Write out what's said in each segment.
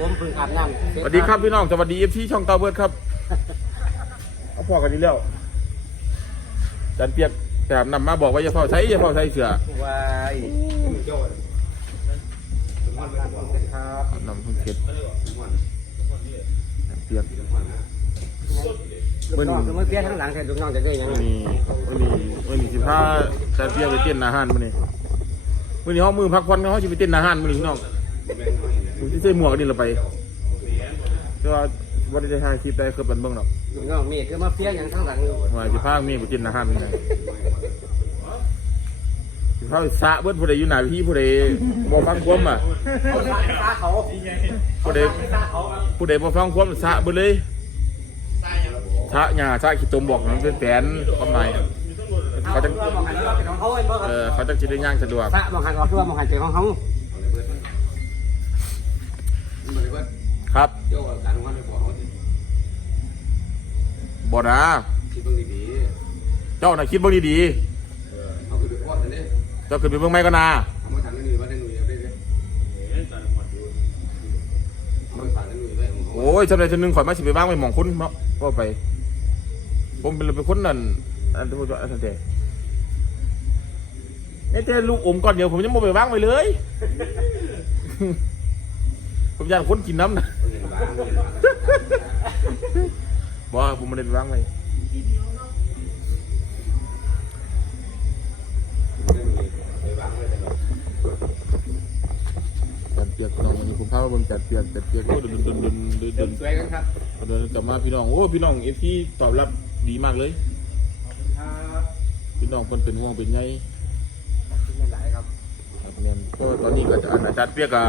ผมเพิ่งอาบน้ำเสสวัสดีครับพี่น้องสวัสดีเอฟซีช่องเตาเบิร์ดครับ เอาพอกันดีแล้วจันเปียกแต่นำมาบอกว่าอย่าเฝ้าใช้อย่าเฝ้าใช้เสือวายครับนำเพิ่งเก็ดจันเปียกลูกน้องคือเมื่อกี้ทั้งหลังแทนลูกน้องจะได้ยังไงวันนี้วันนี้วันนี้สิพาจันเปียกไปเต้นอาหารมื้อนี้มื้อนี้ห้องมือพักผ่อนเขาจะไปเต้นอาหารมื้อนี้พี่น้อง ผมจะใส่หมวกนี่เราไปแต่ว่าวันนี้จะถ่ายคลิปได้คือเป็นเบิ่งหรอกลูกน้องมีคือมาเพี้ยอย่างทั้งหลังอยู่ว่าสิพามีไปเต้นอาหารเป็นไงสิพาไปสระเบิดผู้ใดอยู่หน้าพี่ผู้ใดบ่ฟังความอะเขาตาเขาผู้ใดผู้ใดบ่ฟังความสะเบิดเลยสะหญ้าสะขี้ตมบอกมันเป็นแผนความหมายเขาจะมองหันว่าเป็นของเขาเองบ่คเอรับอเขาจะสิได้ย่างสะดวกพระมองหันออกคือว่ามองหันเป็นของเขา ครับเจ้าการวันไปบอกเขาสิบ่นะคิดเบิ่งดีเจ้าน่ะคิดเบิ่งดีๆเขาคือไปพอดกันเด้ๆเจ้าขึ้นไปเบิ่งไม้ก็นาทำมาทางนั้นนี่ว่าได้หนุ่ยเอาได้เด้มันผ่านนั้นหนุ่ยได้ของเขาโอ้ยจำได้จำหนึงข่อยมาสิไปบ้างไปหม่องคุณเนาะบ่ไป ผมเป็นเป็นคนนั่นอันที่ว่าอันนั้นแต่นี่แต่ลูกอมก่อนเดียวผมยังบ่ไปบ้างไปเลย ผมอยากคนกินน้ำนะบ่ผมไม่ได้ไปบ้างเลยได้หนุ่ยไปบ้างเลยเราจัดเปียกน้องวันนี้ผมพามาเบิ่งจัดเปียกจัดเปียกโอ้เดินเดินเดินเดินเดินสวยกันครับดินกลับมาพี่น้องโอ้พี่น้องเอฟซีตอบรับดีมากเลยครับพี่น้องคนเป็นห่วงเป็นใยไม่หลายครับ ครับเนี่ยก็ตอนนี้ก็จะอันอาจารย์เปียกก็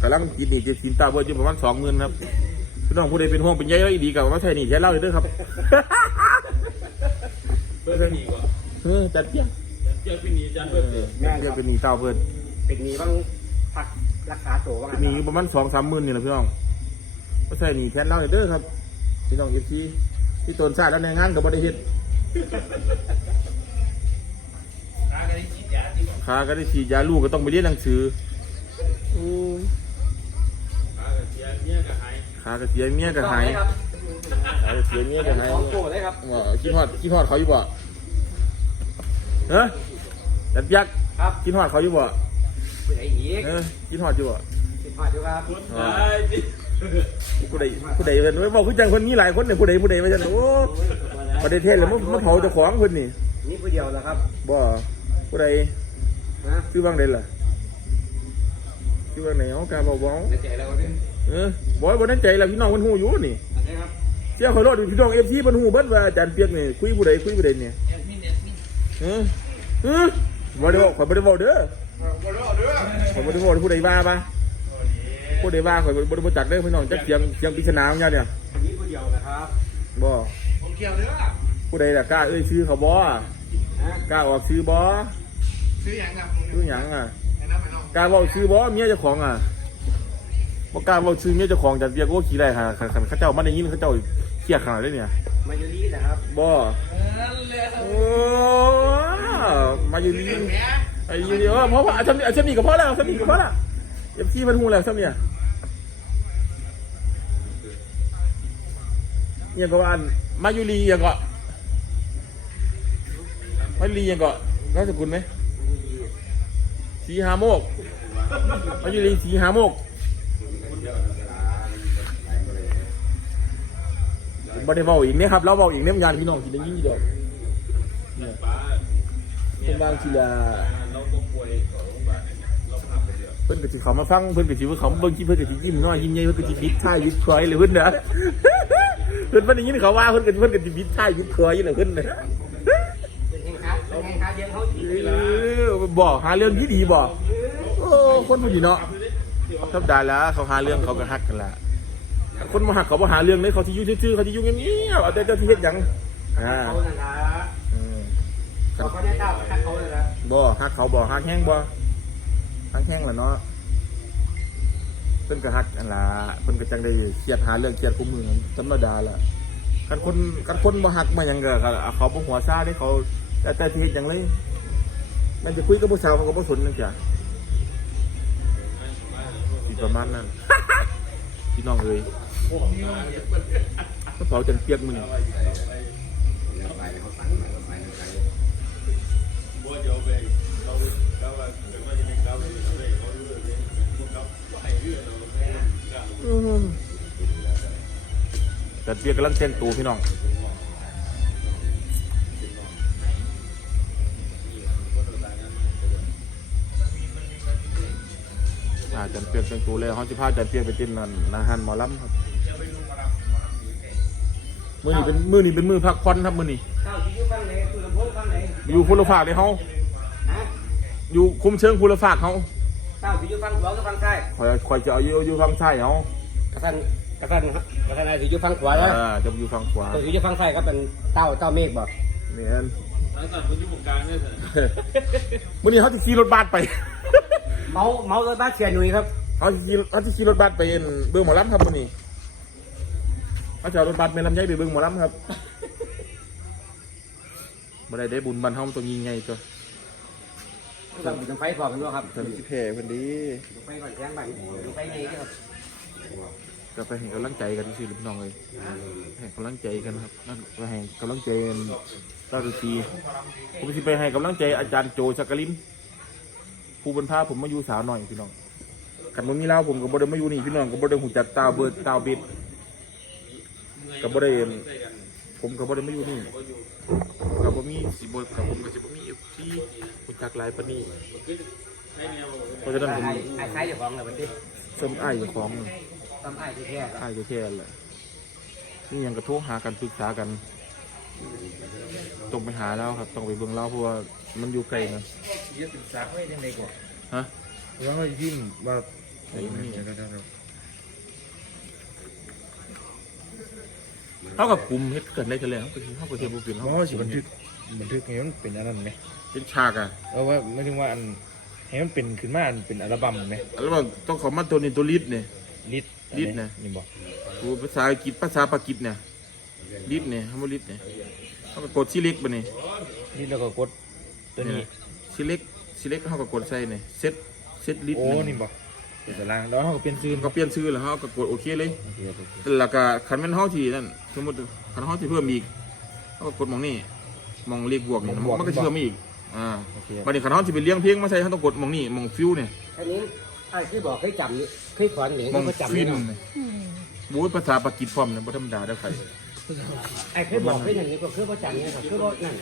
กำลังกินนี่จะสินตาเบิร์ดอยู่ประมาณสองหมื่นครับพี่น้องผู้ใดเป็นห่วงเป็นใยแล้วดีกับว่าใช่นี่ใช้เล่าเลยเด้อครับเพื่อนหนีก่อนเออจัดเปียกเจ้าพี่หนีจันเอเพื่อนอจัดเปียกเป็นหนีเต้าเบิร์ดเป็นนี้บ้างพักรักษาตัวบ้างมีอยู่ประมาณสองสามหมื่นนี่แหละพี่น้องว่าใช่นี่แค่เล่าเลยเด้อครับพี่น้องเอฟซีที่ตนชาติแล้วในงานกับบริเฮ็ด ขากันได้ฉีดยาที่บอก ขาก็ได้ฉีดยาลูกก็ต้องไปเรียนหนังสืออู้ขากันเสียเนี่ยก็หายขาก็เสียเมียก็หายครับขาก็เสียเมียก็หายของโก้เลยครับว่าคิดฮอดคิดฮอดเขาอยู่บ่เฮ้ยจัดยักษ์ครับคิดฮอดเขาอยู่บ่ผู้ใดอีกเออคิดฮอดอยู่บ่สิบห้าดูครับตายสิผู้ใดผู้ใดเพิ่นเว้ยบอกคือจังคนนี้หลายคนเนี่ยผู้ใดผู้ใดมาจังโอ้ประเทศแล้วมามาเผาเจ้าของเพิ่นนี่นี่ผู้เดียวแล้วครับบ่ผู้ใด นะชื่อบ้างใดล่ะชื่อบ้างไหนเอากาบ่บ่ในใจเราเนี่ยเออบ่บ่นั่นใจล่ะพี่น้องเพิ่นฮู้อยู่นี่อันนี้ครับเจ้าขอรถพี่น้อง FC เพิ่นฮู้เบิดว่าอาจารย์เปียกนี่คุยผู้ใดคุยผู้ใดเนี่ยแอดมินแอดมินเออเออบ่ได้บอกข่อยบ่ได้บอกเด้อบ่รอดเด้อข่อยบ่ได้บอกผู้ใดว่าปะผู้ใดว่าข่อยบ่ได้บ่จักเด้อพี่น้องจักเสียงเสียงปริศนาของเนี่ยเนี่ยอันนี้ผู้เดียวนะครับบ่ผมเกี่ยวเด้อผู้ใดล่ะกล้าเอ้ยชื่อเขาบ่นะกล้าออกชื่อบ่ ซื้อหยังครับชื่อหยังอะไอ้น้ำมันน้องกล้าเว้าชื่อบ่เมียเจ้าของอะบ่กล้าเว้าชื่อเมียเจ้าของจัดเปียกโอ้ขี้ได้ค่ะคันคันเขาเจ้ามาได้ยินเขาเจ้าเครียดขนาดนี้เนี่ยมายูรีนะครับบ่นั่นแหละโอ้มาอยู่นี่ไอ้อยู่นี่เออเพราะว่าอาจารย์อาจารย์มีกับพ่อแล้วอาจารย์มีกับพ่อแล้วเอฟซีมันฮู้แล้วซ้ำเนี่ยเนี่ยก็ว่าอันมาอยู่ลียังก็มาอยู่ลียังก็น่าสกุลไหม สีหาโมกมาอยู่ลีสีหาโมกผมบ่ได้เว้าอีกเนี่ยครับ เราเว้าอีกเนี่ยมันยานพี่น้องกินได้ยินอยู่ดอกเนี่ยป้าเป็นบางทีละเราก็ป่วยต่อโรงพยาบาลเราพาไปเดียวเพิ่นก็สิเขามาฟังเพิ่นก็สิว่าเขาเบิ่งที่เพิ่นก็สิยิ้มน้อยยิ้มใหญ่เพิ่นก็สิบิดท้ายบิดคอยเลยเพิ่นนะเพิ่นเพิ่นได้ยินเขาว่าเพิ่นก็เพิ่นก็สิบิดท้ายบิดคอยเลยเพิ่นนะเป็นแห่งค้าเป็นแห่งค้าเดียวเขาอีกเออ บอกหาเรื่องที่ดีบอกโอ้คนผู้ดีเนาะธรรมดาแล้วเขาหาเรื่องเขาก็ฮักกันละคนมาหักเขาบ่หาเรื่องเลยเขาสิอยู่ซื่อๆเขาสิอยู่เงียบๆเอาแต่เจ้าที่เฮ็ดหยังอ่าเขานั่นละอืมเขาเขาได้ตามคัดเขาเลยนะบ่ฮักเขาบ่ฮักแห้งบ่ฮักแห้งล่ะเนาะเพิ่นก็ฮักอันล่ะเพิ่นก็จังได้เครียดหาเรื่องเครียดคุมมือกันธรรมดาล่ะกันคนกันคนบ่ฮักมาหยังก็ก็เอาเขาบ่หัวซ่าได้เขาแต่แต่ที่เฮ็ดหยังเลย มันจะคุยกับผู้สาวเขาก็บ่สนจังซี่สิประมาณนั้น พี่น้องเอ้ยกระเป๋าจันเปียกมือนี่ไปเขาสั่งมาเขาไปในใจบัวเดียวไปเขาเขาว่าเป็นว่าจะเป็นเขาเลยเขาเลือกเลยพวกเขาไปเรื่อยเราจันเปียกกำลังเต้นตัวพี่น้อง จันเปียกเต้นตัวแล้วเขาจะพาจันเปียกไปเต้นนั่นนาฮันหมอลำครับมือนี่เป็นมือนี่เป็นมือพักผ่อนครับมือนี่เจ้าที่อยู่ฟังไหนคือลำโพงฟังไหนอยู่พุทธฝากเลยเขาฮะอยู่คุ้มเชิงพุทธฝากเขาเจ้าที่อยู่ฟังขวาหรือฟังซ้ายคอยคอยจะเอาอยู่อยู่ฝั่งซ้ายเขากระสันกระสันกระสันอะไรที่อยู่ฟังขวาแล้วอ่าจะอยู่ฝั่งขวาตัวที่อยู่ฟังซ้ายก็เป็นเต้าเต้าเมฆบ่เนี่ยหลังจากมันอยู่วงกางเนี่ยสิมื่อนี้เขาจะขี่รถบัสไป เมาเมารถบ้านเสียหนุ่ยครับเขาจะขี่เขาจะขี่รถบัสไปเบื้องหมอลำครับมื่อนี้เขาจะเอารถบัสไปลำไยไปเบื้องหมอลำครับบ่ได้ได้บุญบันเฮาตัวยิงไงตัวเราบุญไฟพอกันด้วยครับทำสิแผ่เพิ่นดีบุญไฟก่อนแทงบันบุญไฟไงครับก็ไปให้กำลังใจกันสิลูกน้องเลยให้กำลังใจกันครับนั่นก็ให้กำลังใจกันเจ้าดนตรีผมสิไปให้กำลังใจอาจารย์โจชักกลิน ผู้บรรพาผมมาอยู่สาวหน่อยพี่น้องกันมันมีเล่าผมกับบ่ได้มาอยู่นี่พี่น้องกับบ่ได้หูจักตาวเบิดตาวบิดกับบ่ได้ผมกับบ่ได้มาอยู่นี่กับบมีสิบ่กับผมกับสิบ่มีที่หูจักหลายปนีเพราะฉะนั้นผมไอ้ไอ้ใช้เจ้าของเลยบัดนี้สมไอ้าของทำไอ้ที่แท้ครับอ้ายแท้ๆแหละนี่ยังกระโทรหากันปรึกษากันต้องไปหาแล้วครับต้องไปเบิ่งเล่าเพราะว่ามันอยู่ไกลนะ ยึดศึกษาไว้ยังไงก่อนฮะแล้วก็ยิ่งว่าไอ้นี่นะครับเท่ากับกลุ่มเฮ็ดเกิดได้เฉลี่ยเขาก็สิเขาก็เฮ็ดบ่เป็นเพเขาราะว่าสิบันทึกบันทึกให้มันเป็นอันนั้นไหมเป็นฉากอะเออว่าไม่ถึงว่าอันให้มันเป็นขึ้นมาอันเป็นอัลบั้มไหมแล้วมันต้องเขอมาตัวนี้ตัวลิดเนี่ย ลิดลิดนะ นี่บอกกูภาษาอังกฤษภาษาปากีสเนี่ยลิดเนี่ยคำว่าลิดเนี่ยเขาก็กดซีเล็กบ่นี่ลิดแล้วก็กดตัวนี้ ซีเล็กซีเล็กเขาก็กดใส่เนี่ยเซตเซตลิดโอ้ นี่บอกเป็นตารางแล้วเขาก็เปลี่ยนซื้อก็เปลี่ยนชื่อแล้วเขาก็กดโอเคเลยโอเคโอเคแล้วก็คันแม่นเฮาที่นั่นสมมุติคันเฮาที่เพิ่มอีกเขาก็กดหมองนี่หมองเลขบวกนี่มันก็สิเพิ่มอีกอ่าโอเคบัดนี้คันเฮาสิไปเลี้ยงเพลงมาใส่เขาต้องกดหมองนี่หมองฟิวเนี่ยแค่นี้ไอ้ที่บอกเคยจำนี่เคยสอนเหรียญหมองก็จำฟินี่นเนาะเนี่ยบู๊ภาษาปากีสพร้อมเนี่ยบ่ธรรมดาเด้อใคร ไอ้เคยบอกเคยอย่างนี้ก็คือว่าจำเนี่ยครับคือว่านั่น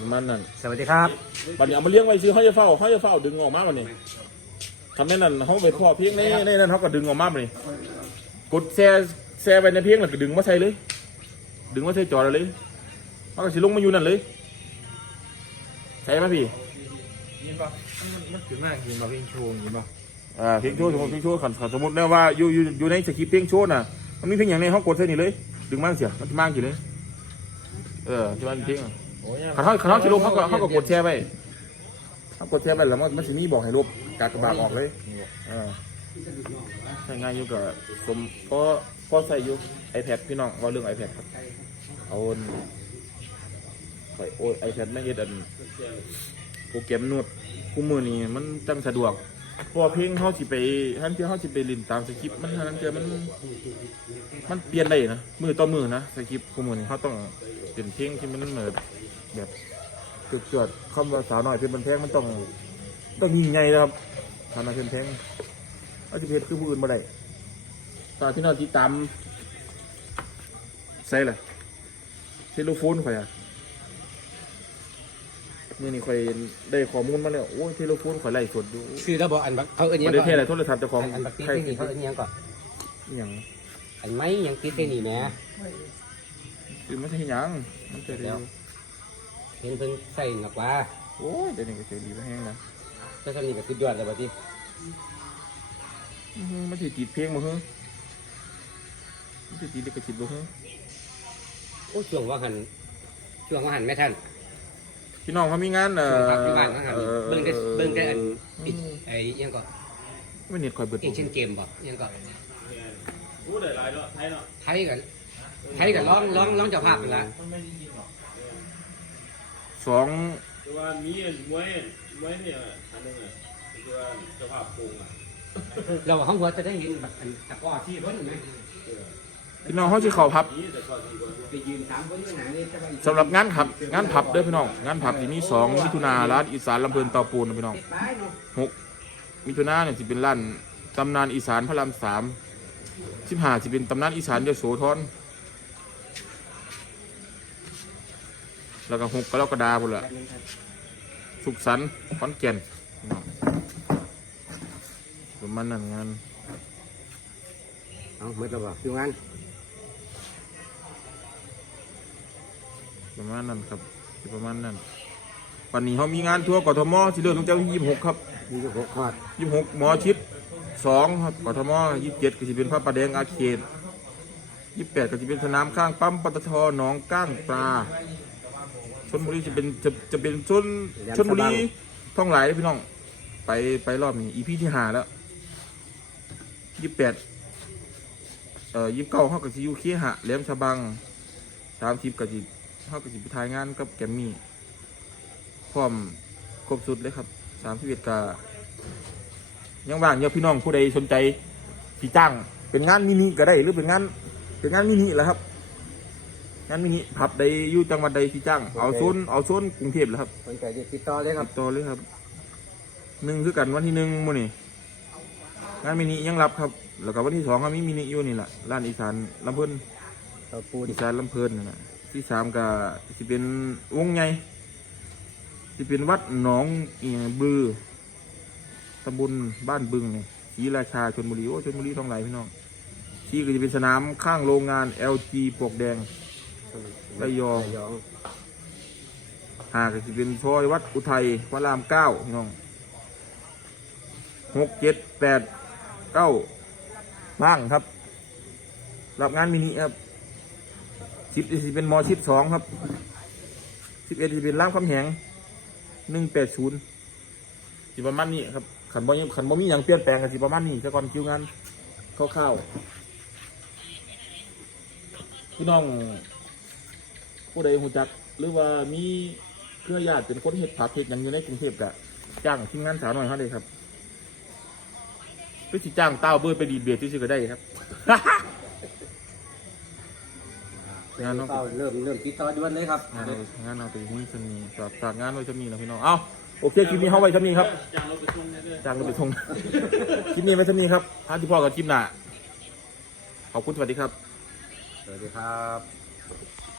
ประมาณนั้นสวัสดีครับบัดนี้เอามาเลี้ยงไว้ซื้อเขาจะเฝ้าเขาจะเฝ้าดึงออกมาบัดนี้ทำแม่นั่นเขาไปพ่อเพลงในในนั้นเขาก็ดึงออกมาบัดนี้กดแช่แช่ไปในเพลงแล้วก็ดึงมาใส่เลย ดึงมาใส่จอเลยเขาก็สิลงมาอยู่นั่นเลยใช่ไหมพี่ยินบอกมันมันขึ้นมายินมาเป็นโชว์ยินบอกอ่าเพลงโชว์สมมติเพลงโชว์ขันขันสมมตินะว่าอยู่อยู่อยู่ในสคริปต์เพลงโชว์น่ะมันมีเพลงอย่างในเขากดใส่นี่เลย ดึงมากเสียมันจะมากกี่เลย เออที่มันเพลงอะโอ้ยขันเขาขันเขาจะลงเขาก็เขาก็กดแชร์ไปเขากดแชร์ไปแล้วมันมันจะมีบอกให้ลบกากระบาดออกเลยอ่าใช้ง่ายอยู่กับผมก็ก็ใส่อยู่ iPad พี่น้องว่าเรื่อง iPad ครับเอาใส่โอ้ย iPad ไม่เฮ็ดอันโปรแกรมนวดคู่มือนี่มันจังสะดวกเพอเพลงเขาสิไปท่านที่เขาสิไปลินตามสคริปต์มันท่านเจอมัน มันเปลี่ยนได้นะมือต่อมือนะสคริปต์คู่มือนี่เขาต้อง เป็นเพลงที่มันเหมือนแบบเกิดๆคำว่าสาวน้อยเพลงมันแพงมันต้องต้องยิงไงนะครับสาวน้อยเพลงแพงเอาสิเพชรคือผู้อื่นมาได้ตอนที่นอนที่ตามใส่เลยเทเลโฟนข่อยอะนี่นี่ข่อยได้ข้อมูลมาแล้วโอ้ยเทเลโฟนข่อยไล่สดดูคือเราบอกอันบักเขาเอิ้นปยังระเด็นก่เทอนอะไรโทรศัพท์เจ้าของอันบักติดใครเส้นนี่เขาเอิ้นยังก่อนอหย่างอันไม้ยังติดเส้นนี่แหม่ คือไม่ใช่หยังมันจะเร็วเห็นเพิ่นใส่หนักว่าโอ้ยเดี๋ยวนี้ก็เสียดีไปแห้งนะก็ทำนี่ก็สุดยอดเลยบัดนี้อื้อหือมันสิติดเพลงบ่ฮึมันสิติดลิขสิทธิ์บ่ฮึโอ้ช่วงว่าหันช่วงว่าหันแม่ท่านพี่น้องเขามีงานเอ่ช่วงอพักที่บ้านว่าหันเบิ่งแต่เบิ่งแต่อันอิไอ้ยังก็ไม่เน็ตคอยเบิดเอเชียนเกมบ่ยังก็รู้ได้หลายเนาะไทยเนาะไทยกับ ไทยกับร้องร้องร้องเจ้าภาพนั่นละสองแต่ว่ามีมวยมวยเนี่ยอันนึงอะคือว่าเจ้าภาพโกงอะเราห้องหัวจะได้เห็นแบบอันตะกร้อที่รถอยู่ไหมพี่น้องเขาสิเข้าพับไปยืนสามคนอยู่ไหนนี่จะไปสำหรับงานผับ งานผับเด้อพี่น้อง งานผับที่มีสองมิถุนาร้านอีสานลำเพลินเตาปูนนะพี่น้อง ติดไปเนาะหกมิถุนาเนี่ยสิเป็นร้านตำนานอีสานพระรามสามสิบห้าสิเป็นตำนานอีสานยโสธร แล้วก็หกกรกฎาคมละสุขสันต์ขอนแก่นพี่น้องประมาณนั้นงานเอาเมื่อเราบอกคืองานประมาณนั้นครับสิประมาณนั้นวันนี้เขามีงานทัวร์กทมที่เริ่มตั้งแต่วันที่ยี่สิบหกครับมีอยู่หกขอดยี่สิบหกหมอชิดสองครับกทมยี่สิบเจ็ดก็จะเป็นพระประแดงอาเขตยี่สิบแปดก็จะเป็นสนามข้างปั๊มปตทหนองก้างปลา ชนบุรีจะเป็นจะจะเป็นชนชนบุรีท่องหลายเลยพี่น้อง ไปไปรอบนี้อีพีที่ห้าแล้วยี่สิบแปดเอ่อยี่สิบเก้าเขากับซียูเคหะแหลมฉบังสามสิบกับจีเขากับจีไปถ่ายงานกับแกมมี่พร้อมครบสุดเลยครับสามสิบเอ็ดกับยังว่างเนี่ยพี่น้องผู้ใดสนใจที่จ้างเป็นงานมินิก็ได้หรือเป็นงานเป็นงานมินิแหละครับ งานมินิผับใดอยู่จังหวัดใดที่จ้างเอาโซนเอาโซนกรุงเทพแหละครับคนใจติดต่อเลยครัติบดต่อเลยครับหนึ่งคือกันวันที่หนึ่งมื้อนี่งานมินิยังรับครับ แล้วก็วันที่สองก็มีมินิอยู่นี่แหละร้านอีสานลำเพิ่นเราปูนอีสานลำเพิ่นนั่นแหละที่สามก็สิเป็นวงใหญ่สิเป็นวัดหนองเอียบือตำบลบ้านบึงเนี่ยศรีราชาชนบุรีโอ้ชนบุรีท้องไหลพี่น้องที่ก็จะเป็นสนามข้างโรงงาน LG ปลวกแดง ระยอง ระยองหาก็จะเป็นซอยวัดอุทัยพระรามเก้าพี่น้องหกเจ็ดแปดเก้าบ้างครับ รับงานมินิครับชิปจะเป็นมอชิปสองครับสิบเอ็ดจะเป็นร่างคำแหงหนึ่งแปดศูนย์สิประมาณนี้ครับขันบ่ยังขันบ่มีอย่างเปลี่ยนแปลงกันสิประมาณนี้แต่ก่อนคิวงานคร่าวๆพี่น้อง ผู้ใดหูจัก หรือว่ามีเครือญาติเป็นคนเฮ็ดผับเฮ็ดหยังอยู่ในกรุงเทพกะจ้างทีมงานสาวหน่อยเขาเลยครับก็สิจ้างเต้าเบิร์ดไปดีดเบียดที่สิก็ได้ครับงานน้องเฝ้าเริ่มเริ่มติดต่อด่วนเลยครับงานเอางานเอาไปนี่ชนีฝากฝากงานไว้ชนีนะพี่น้องเอาโอเคคลิปนี้เขาไว้ชนีครับจ้างรถไปส่งได้เลยจ้างเราไปทงคลิปนี้ไว้ชนีครับท้าที่พ่อกับคลิปหน้าขอบคุณสวัสดีครับ สวัสดีครับ